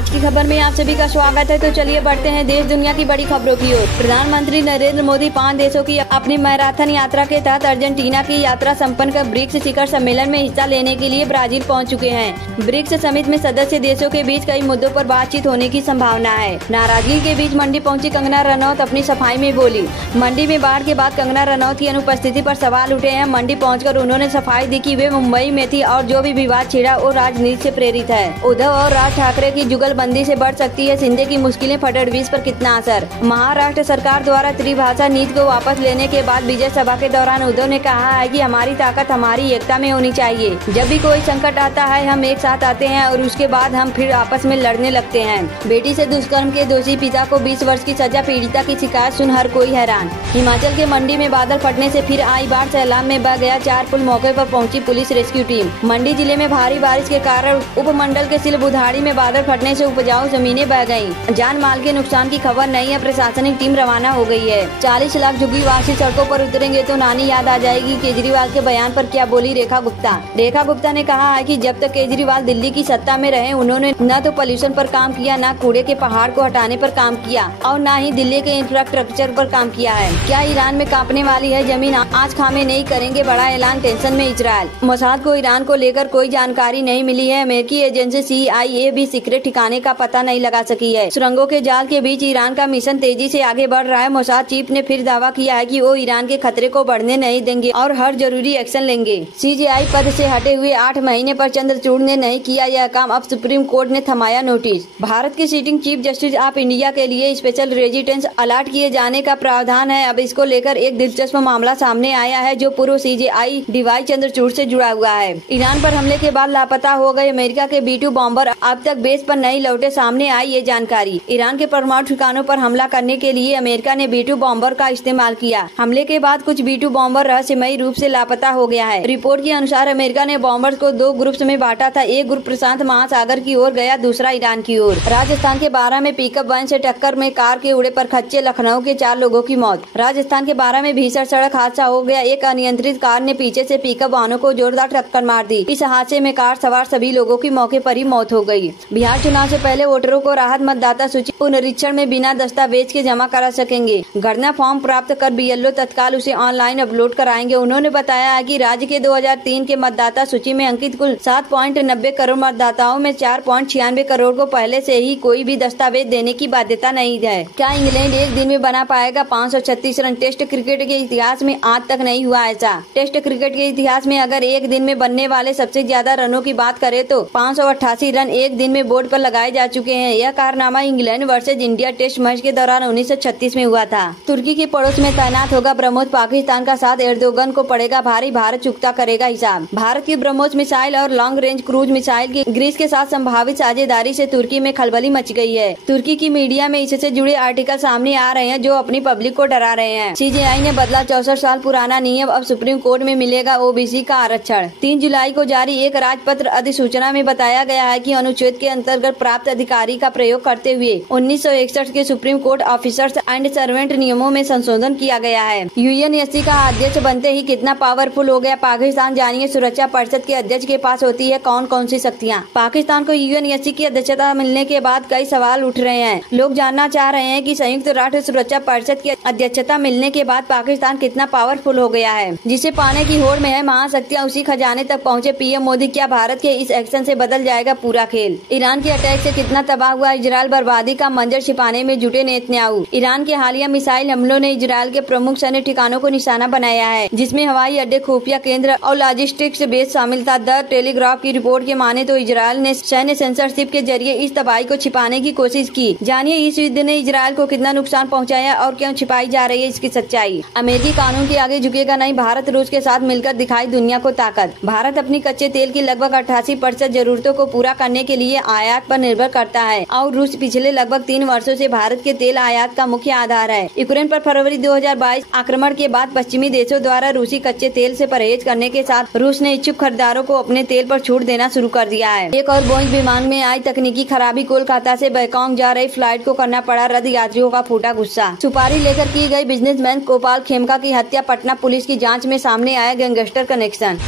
आज की खबर में आप सभी का स्वागत है। तो चलिए बढ़ते हैं देश दुनिया की बड़ी खबरों की ओर। प्रधानमंत्री नरेंद्र मोदी 5 देशों की अपनी मैराथन यात्रा के तहत अर्जेंटीना की यात्रा संपन्न कर ब्रिक्स शिखर सम्मेलन में हिस्सा लेने के लिए ब्राजील पहुंच चुके हैं। ब्रिक्स समिट में सदस्य देशों के बीच कई मुद्दों पर बातचीत होने की संभावना है। नाराजगी के बीच मंडी पहुंची कंगना रनौत अपनी सफाई में बोली। मंडी में बाढ़ के बाद कंगना रनौत की अनुपस्थिति पर सवाल उठे हैं। मंडी पहुंचकर उन्होंने सफाई दी कि वे मुंबई में थी और जो भी विवाद छिड़ा वो राजनीति से प्रेरित है। उद्धव और राज ठाकरे की जुगलबंदी से बढ़ सकती है शिंदे की मुश्किलें, फडणवीस पर कितना असर। महाराष्ट्र सरकार द्वारा त्रिभाषा नीति को वापस लेने के बाद विजय सभा के दौरान उद्धव ने कहा है कि हमारी ताकत हमारी एकता में होनी चाहिए। जब भी कोई संकट आता है हम एक साथ आते हैं और उसके बाद हम फिर आपस में लड़ने लगते हैं। बेटी से दुष्कर्म के दोषी पिता को 20 वर्ष की सजा, पीड़िता की शिकायत सुन हर कोई हैरान। हिमाचल के मंडी में बादल फटने से फिर आई बाढ़, सैलाब में बह गया 4 पुल, मौके पर पहुंची पुलिस रेस्क्यू टीम। मंडी जिले में भारी बारिश के कारण उपमंडल के सिलबुधाड़ी में बादल फटने से उपजाऊ जमीनें बह गईं। जान माल के नुकसान की खबर नहीं है, प्रशासनिक टीम रवाना हो गई है। 40 लाख झुग्गीवासी सड़कों पर उतरेंगे तो नानी याद आ जाएगी। केजरीवाल के बयान पर क्या बोली रेखा गुप्ता। रेखा गुप्ता ने कहा है कि जब तक केजरीवाल दिल्ली की सत्ता में रहे उन्होंने न तो पॉल्यूशन पर काम किया, न कूड़े के पहाड़ को हटाने पर काम किया और न ही दिल्ली के इंफ्रास्ट्रक्चर पर काम किया है। क्या ईरान में कांपने वाली है जमीन, आज खामे नहीं करेंगे बड़ा ऐलान, टेंशन में इजराइल। मोसाद को ईरान को लेकर कोई जानकारी नहीं मिली है। अमेरिकी एजेंसी CIA भी सीक्रेट ठिकाने का पता नहीं लगा सकी है। सुरंगों के जाल के बीच ईरान का मिशन तेजी से आगे बढ़ रहा है। मोसाद चीफ ने फिर दावा किया है कि वो ईरान के खतरे को बढ़ने नहीं देंगे और हर जरूरी एक्शन लेंगे। CGI पद से हटे हुए 8 महीने पर चंद्रचूड़ ने नहीं किया यह काम, अब सुप्रीम कोर्ट ने थमाया नोटिस। भारत के sitting chief justice of India के लिए स्पेशल रेजिडेंस अलॉट किए जाने का प्रावधान है। अब इसको लेकर एक दिलचस्प मामला सामने आया है जो पूर्व CGI DY चंद्रचूड़ से जुड़ा हुआ है। ईरान पर हमले के बाद लापता हो गए अमेरिका के B-2 बॉम्बर अब तक बेस पर नहीं लौटे, सामने आई ये जानकारी। ईरान के परमाणु ठिकानों पर हमला करने के लिए अमेरिका ने B-2 बॉम्बर का इस्तेमाल किया। हमले के बाद कुछ B-2 बॉम्बर रहस्यमयी रूप से लापता हो गया है। रिपोर्ट के अनुसार अमेरिका ने बॉम्बर्स को 2 ग्रुप्स में बांटा था। एक ग्रुप प्रशांत महासागर की ओर गया, दूसरा ईरान की ओर। राजस्थान के 12 में पिकअप वैन से टक्कर में कार के उड़े पर खच्चे, लखनऊ के 4 लोगों की मौत। राजस्थान के 12 में भीषण सड़क हादसा हो गया। एक अनियंत्रित कार ने पीछे से पिकअप वाहनों को जोरदार टक्कर मार दी। इस हादसे में कार सवार सभी लोगों की मौके पर ही मौत हो गई। बिहार चुनाव से पहले वोटरों को राहत, मतदाता सूची पुनरीक्षण में बिना दस्तावेज के जमा करा सकेंगे। गणना फॉर्म प्राप्त कर BLO तत्काल उसे ऑनलाइन अपलोड कराएंगे। उन्होंने बताया है कि राज्य के 2003 के मतदाता सूची में अंकित कुल 7.90 करोड़ मतदाताओं में 4.96 करोड़ को पहले से ही कोई भी दस्तावेज देने की बाध्यता नहीं है। क्या इंग्लैंड एक दिन में बना पाएगा 536 रन? टेस्ट क्रिकेट के इतिहास में आज तक नहीं हुआ ऐसा। टेस्ट क्रिकेट के इतिहास में अगर एक दिन में बनने वाले सबसे ज्यादा रनों की बात करें तो 588 रन एक दिन में बोर्ड पर लगाए जा चुके हैं। यह कारनामा England versus India test match के दौरान 1936 में हुआ था। तुर्की के पड़ोस में तैनात होगा ब्रह्मोस, पाकिस्तान का साथ एर्दोगन को पड़ेगा भारी, भारत चुकता करेगा हिसाब। भारत की ब्रह्मोस मिसाइल और लॉन्ग रेंज क्रूज मिसाइल की ग्रीस के साथ संभावित साझेदारी से तुर्की में खलबली मच गई है। तुर्की की मीडिया में इससे जुड़े आर्टिकल सामने आ रहे हैं जो अपनी पब्लिक को डरा रहे हैं। CGI ने बदला 64 साल पुराना नियम, अब सुप्रीम कोर्ट में मिलेगा OBC का आरक्षण। 3 जुलाई को जारी एक राजपत्र अधिसूचना में बताया गया है कि अनुच्छेद के अंतर्गत प्राप्त अधिकारी का प्रयोग करते हुए 1961 के supreme court officers and servant नियमों में संशोधन किया गया है। UNSC का अध्यक्ष बनते ही कितना पावरफुल हो गया पाकिस्तान, जानिए सुरक्षा परिषद के अध्यक्ष के पास होती है कौन कौन सी शक्तियाँ। पाकिस्तान को UNSC की अध्यक्षता मिलने के बाद कई सवाल उठ रहे हैं। लोग जानना चाह रहे हैं कि संयुक्त राष्ट्र सुरक्षा परिषद की अध्यक्षता मिलने के बाद पाकिस्तान कितना पावरफुल हो गया है। जिसे पाने की होड़ में है महाशक्तियाँ उसी खजाने तक पहुँचे PM मोदी। क्या भारत के इस एक्शन से बदल जाएगा पूरा खेल? ईरान के अटैक से कितना तबाह हुआ इजराइल, बर्बादी का मंजर छिपाने में जुटे नेतन्याहू। ईरान के हालिया मिसाइल हमलों ने इजराइल के प्रमुख सैन्य ठिकानों को निशाना बनाया है, जिसमें हवाई अड्डे, खुफिया केंद्र और लॉजिस्टिक्स बेस शामिल था। द टेलीग्राफ की रिपोर्ट के माने तो इजराइल ने सैन्य सेंसरशिप के जरिए इस तबाही को छिपाने की कोशिश की। जानिए इस युद्ध ने इजराइल को कितना नुकसान पहुँचाया और क्यों छिपाई जा रही है इसकी सच्चाई। अमेरिकी कानून के आगे झुकेगा नहीं, भारत रूस के साथ मिलकर दिखाई दुनिया को ताकत। भारत अपनी कच्चे तेल की लगभग 88% जरूरतों को पूरा करने के लिए आयात पर निर्भर करता है और रूस पिछले लगभग 3 वर्षों से भारत के तेल आयात का मुख्य आधार है। यूक्रेन पर फरवरी 2022 आक्रमण के बाद पश्चिमी देशों द्वारा रूसी कच्चे तेल से परहेज करने के साथ रूस ने इच्छुक खरीदारों को अपने तेल पर छूट देना शुरू कर दिया है। एक और बोइंग विमान में आई तकनीकी खराबी, कोलकाता से बैंकॉक जा रही फ्लाइट को करना पड़ा रद्द, यात्रियों का फूटा गुस्सा। सुपारी लेकर की गई बिजनेसमैन गोपाल खेमका की हत्या, पटना पुलिस की जाँच में सामने आया गैंगस्टर कनेक्शन।